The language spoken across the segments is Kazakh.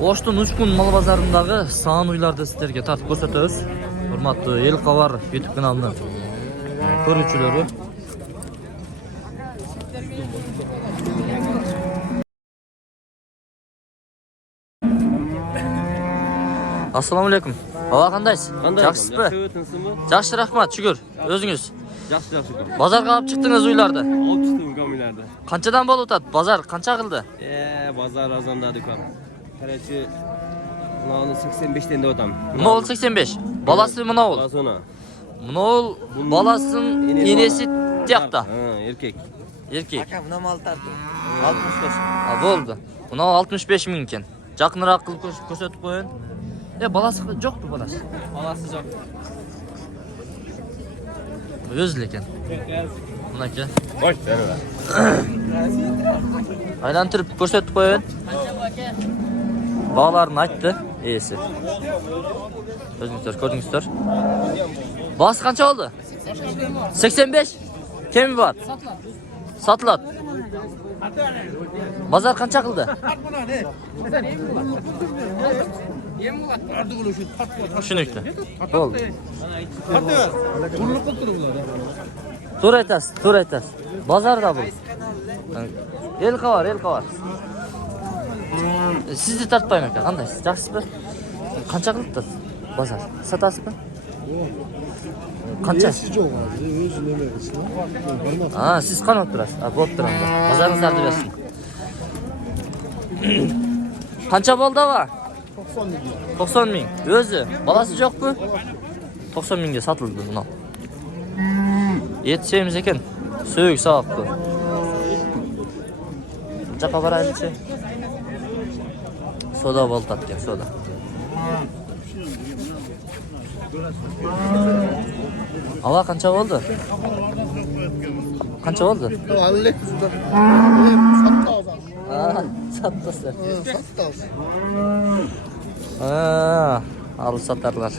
Оштун Учкун мал базарындагы саан уйларды сиздерге тартып көрсөтөбүз. Урматтуу Эл Кабар YouTube каналынын көрүүчүлөрү. Assalamu alaikum. Baba kandayсыз? Жакшысызбы? Жакшы, рахмат, шүгүр. Өзүңүз? Жакшы. Базарга алып чыктыңыз уйларды? Алып чыктым камиларды. Канчадан болуп атат? Базар канча кылды? Базар азандады кам. Короче, мынаны 85тен деп атам. Мынау 85. Баласы мынау. Мынау баласынын энеси тиякта. Эркек. Эркек. Мына мал тартты. 65. Болду. Мынау 65 миң экен. Жакыныраак кылып көрсөтүп коеюн. Баласы жокту баласы. Баласы жок. Өзү экен. Мынаке. Ой, Айлантырып көрсөтүп коеюн. Бааларын айтты ээси. Өзүңүздөр көрдүңүздөр. Баласы канча болду? 85. Кеми бар? Сатылат. Базар канча кылды? Түшүнүктүү. Болду. Туура айтасыз. Базарда бул. Эл Кабар. Сизди тартпайм экен, кандайсыз? Жакшысызбы? Канча кылыпты базар? Сатасызбы? Канча? Жок, өзү немересин. Сиз канып турасыз. Болуп турам да. Базарыңыздарды берсин. Канча болду аба? 90 миң. Өзү, баласы жокпу? 90 миңге сатылды мына. Эт семиз экен. Сөөк саапты. Жака барайлычы. Сода болуп атат, сода. Ала канча болду? Канча болду? Алле. Саттысы. Саттас. Алып сатарлар.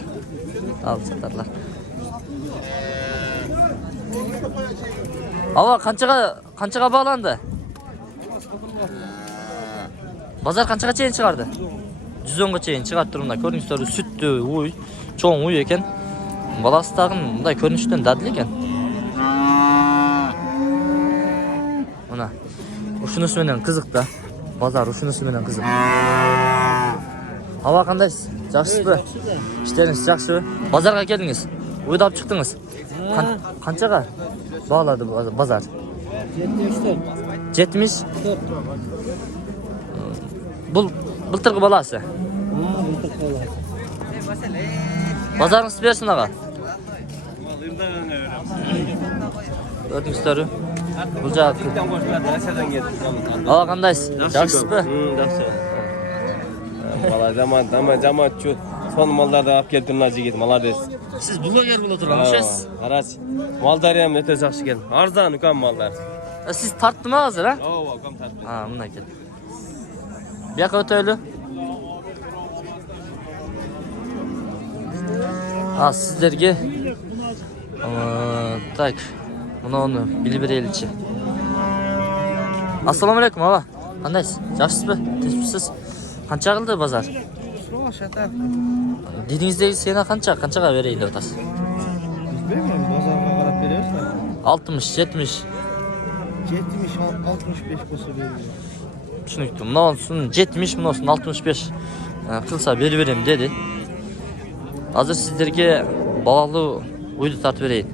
Ава канчага бааланды? Базар канчага чейин чыгарды? 110га чейин чыгат турумда. Көрүңүздөр, сүттүү уй, чоң уй экен. Баласы дагы мындай көрүнүштөн дадыл экен. Мына ушунусу менен кызык да. Базар ушунусу менен кызык. Аба кандайсыз? Жакшысызбы? Иштериңиз жакшыбы? Базарга келдиңиз. Уйдап чыктыңыз. Канчага баалады базар? 70. Бул былтыркы баласы. Базарыңыз берсин ага. Көрдүңүздөрбү? Бул жак. Ага кандайсыз? Жакшысызбы? Бала жамаатчы сон малдарды алып келип турган жигит, молодец. Сиз блогер боло тургансыз? Карач. Малдар эми өтө жакшы экен. Арзан укам малдар. Сиз тарттымы азыр, а? Ооба, укам тартты. Мына экен. Бияка өтөлү. Сиздерге так, муну билип береличи. Ассаламу алейкум, аба. Кандайсыз? Жакшысызбы? Тынчпысыз? Канча кылды базар? Дидиңиздеги сена канчага берейин деп атасыз? Билбейм, базарга карап беребиз. 60, 70. 65 болсо беребиз. Түшүнүктүү. Мынусун 70, мынусун 65 кылса берип берем деди. Азыр сиздерге балалуу уйду тартып берейин.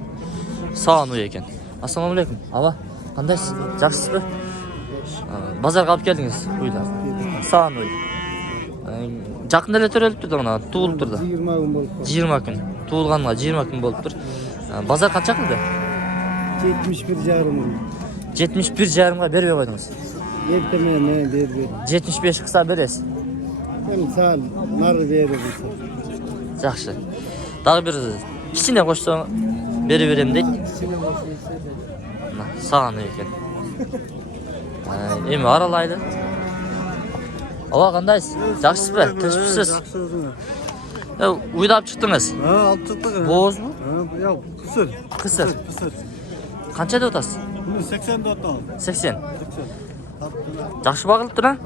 Саан уй экен. Ассаламу алейкум. Аба, кандайсыз? Жакшысызбы? Базарга алып келдиңиз уйларды. Саан уй. Жакында эле төрөлүптүр да, мына туулуптур да. 20 күн болуп. 20 күн. Туулганга 20 күн болуптур. Базар канча кылды? 71,5 мың. 71,5га бербей койдуңуз. Эртемен бербей. 75 кыса бересиз. Эми саал нары беребиз. Жакшы. Дагы бир кичине кошсоң берип берем дейт. Мына саан экен. Эми аралайды. Ала кандайсыз? Жакшысызбы? Тынчпысыз? Уйдап чыктыңыз? Алып чыктык. Боозбу? Жок, кысыр. Канча деп атасыз? 80 деп атам. 80. Жакшы багылыптыр, а?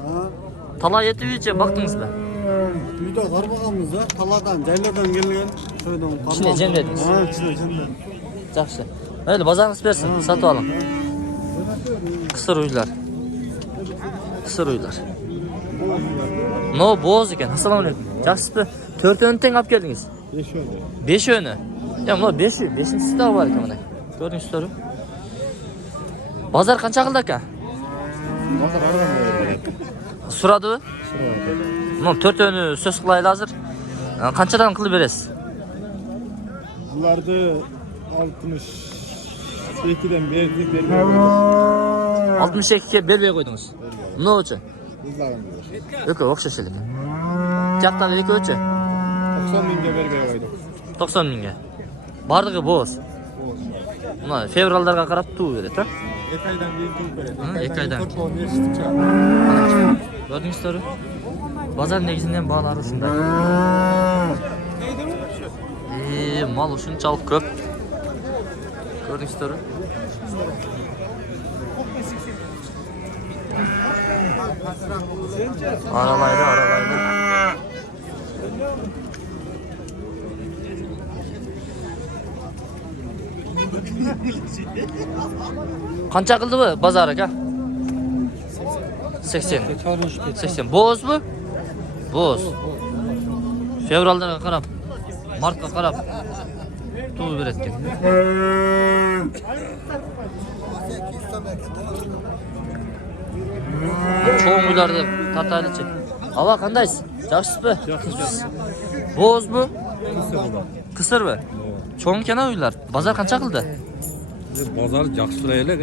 Талай етип же бактыңызбы? Uyda qarmağımız da taladan, jaylardan kelgen. Soydan İçine jemlediniz. Ha, içine jemledin. Жақсы. Mayli, bozorimiz bersin, sotib oling. Qisir uylar. Qisir uylar. No, bo'z ekan. Assalomu alaykum. Yaxshisiz? 4 o'ni teng olib keldingiz. 5 öyle. 5 o'ni. Ya, mana 5-chi da bor ekan mana. Ko'ringizlar. Bozor qancha qildi aka? Bozor aradan berdi. So'radimi? Mana 4 o'ni so'z qilaylik hozir. Qanchadan qilib berasiz? Bulardı 62'den berdik, berdik. 62 ga bermay qo'ydingiz. Nima uchun? Bizlarım diyor. Yo'q, o'xshash ekan. Kattali yo'q-chi? 90 mingga bermay qo'ydik. 90 mingga. Bardigi bo'z. Mana fevrallarga qarab tuv beradi, ha? 2 aydan keyin tuv beradi. 2 aydan. Qo'rqoq eshitib chiqadi. Ko'rdingizlar? Bozor negizinde ham baholari shunday. Mal shunchalik ko'p. Ko'rdingizlar? Aralaydi. Qancha qildi bu bozor aka? 80. 80. Bo'z bu? Bo'z. Fevrallarga qarab, martga qarab tuv beradi ekan. Cho'ng uylarda tartaylichi. Ava qandaysiz? Yaxshisiz? Yaxshi. Bo'z bu? Qisir bu? Cho'ng kana uylar. Bozor qancha qildi? Bozor yaxshilaylik.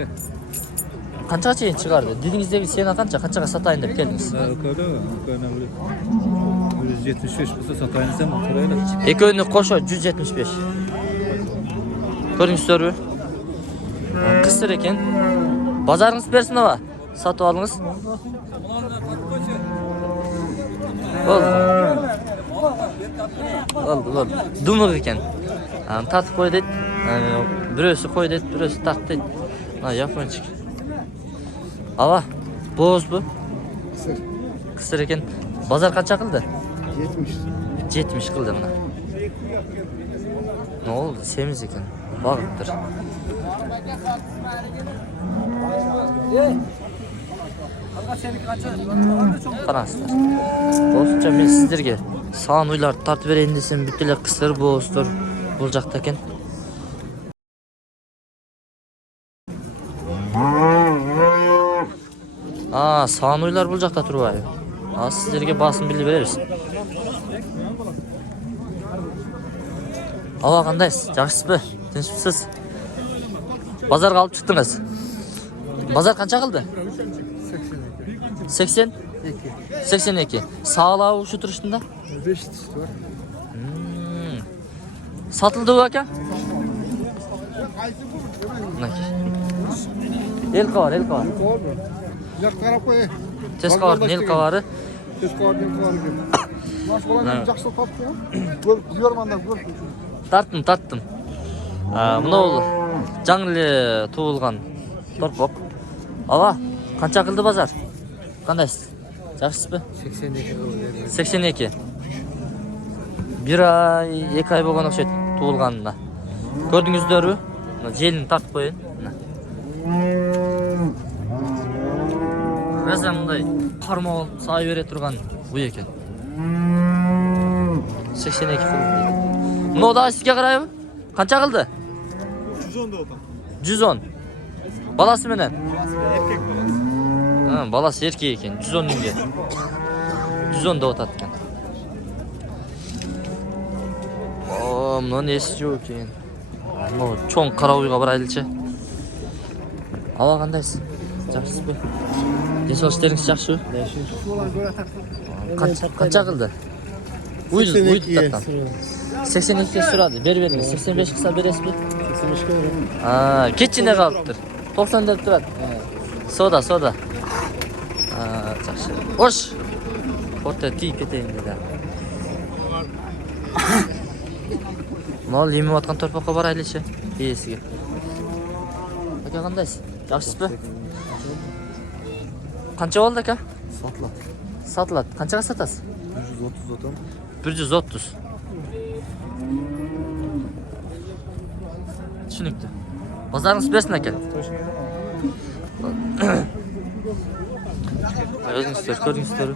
Qanchaga cheyin chiqardi? Dedingizdagi sena qanchaga sotayın deb keldingiz? Ökölü 175 bo'lsa sotayın desam, turaylik. Eko'ni qo'sha 175. Ko'ringizlarmi? Qisir ekan. Bozoringiz bersin ava. Sotib olingiz. Oldu. Dumig ekan. Tatib qo'y dedi. Birisi qo'y dedi, birisi tart dedi. Ha, yaponchik. Ava, bo'z bu. Qisir ekan. Bozor qancha qildi? 70 qildi mana. Ne oldu? Semiz ekan. Bag'itdir. Qarasizlar. Do'stcha, men sizlarga son uylar tartib berayin desam, butunlay qisir bo'zdir. Bo'ljakda ekan. Son uylar bo'ljakda turibdi. Sizlarga bosim bilib beramiz. Ava qandaysiz? Yaxshisiz? Tinchmisiz? Bozorga olib chiqdingiz. Bozor qancha qildi? 80? 82. Sağlığı şu turuşunda? 5 tuş var. Satıldı bu aka? El kavar. Yak taraf koy. Tez kavar, el kavarı. Tez kavar, el kavarı. Maşallah жақсы taptı. Gör, yormandan gör. Tarttım. Mına oldu. Жаңылы туылған торпок. Ава, қанша қылды базар? Қандайсыз? Жақсысыз ба? 82. Bir ay, 2 ay болған ұқсайды туылғанына. Көрдіңіздер бе? Желін тартып қойын. Мәзір мұндай қарма болып сай бере тұрған бұл екен. 82 қылды дейді. Мұны да сізге қарай бі? Қанша қылды? 110 da otan. 110. Balası menen? Balası erkek ekan. 110 mingga. 110 da otat ekan. Mına nesi yo'q ekan. Mına cho'ng qara uyga boraylikchi. Ava qandaysiz? Yaxshisiz-ku? Deso'shlaringiz yaxshi? Qancha qildi? Uydi tatdan. 82 so'radi. Berib 85 qilsa berasizmi? 85 ga beraman. Ketchine qolibdir. 90 deb turadi. Soda. Yaxshi. Xo'sh. O'rta tiyib ketayin dedi. Mol yemayotgan torpoqqa boraylikchi. Besiga. Aka qandaysiz? Yaxshisiz-ku? Qancha oldi aka? Sotiladi. Qanchaga sotasiz? 130 otam. 130. Tushunibdi. Bozoringiz bersin aka. Ko'ringizlar.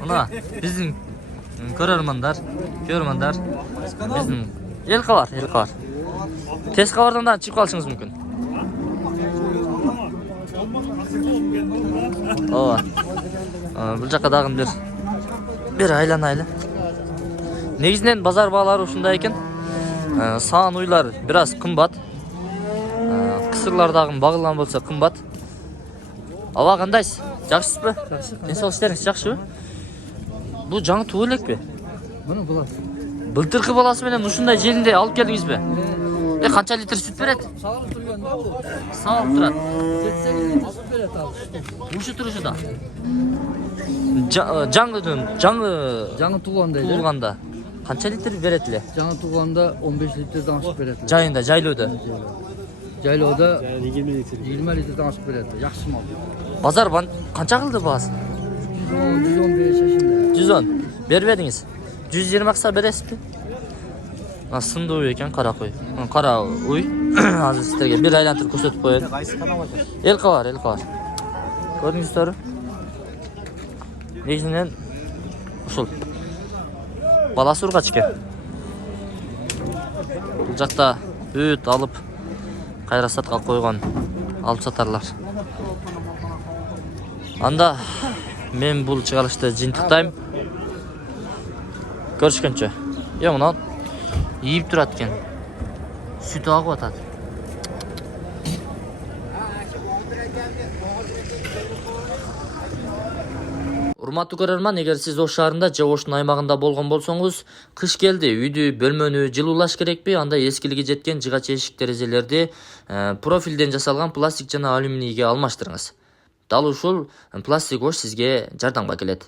Mana bizning ko'rarmanlar, bizning el qavar. Tez qavardan chiqib qolishingiz mumkin. Ova. Bu жаққа дағын bir aylanaylı. Негізінен базар бағалары ушундай екен. Саан уйлар biraz қымбат. Кысырлардагы багылган болса қымбат. Аба кандайсыз? Жакшысыз ба? Денсаулык иштериңиз жакшыбы? Бул жаңы туу элекпи? Мына булат. Былтыркы баласы менен ушундай желинде алып келдиңизби? Канча литр сүт берет? Сağlık turganda bu. Саалып турат. 80 alıp beret al. Ушу турушуда. Жаңы tuğandaydı. туулганда канча литр берет эле? Жаңы tuğanda 15 litreden aşıp beret. Жайында, жайлоодо. Jayloda 20 litreden aşıp beret. Yaxşı mal. Базар канча кылды баасы? 115 yaşında. 110. Бербедиңиз. 120 акса бересизби? Сынды уй экен, кара кой. Кара уй. Азыр сиздерге бир айлантырып көрсөтүп коеюн. Эл кабар. Көрдүңүздөр. Негизинен ушул. Баласы ургач экен. Бул жакта бүт алып кайра сатка койгон алып сатарлар. Анда мен бул чыгарышты жыйынтыктайм. Көрүшкөнчө. Мына ийип турат экен. Сүт агып атат. Урматтуу көрөрман, эгер сиз Ош шаарында же Оштун аймагында болгон болсоңуз, кыш келди, үйдү, бөлмөнү жылуулаш керекпи? Анда эскилиги жеткен жыгач эшик терезелерди профилден жасалган пластик жана алюминийге алмаштырыңыз. Дал ушул пластик Ош сизге жардамга келет.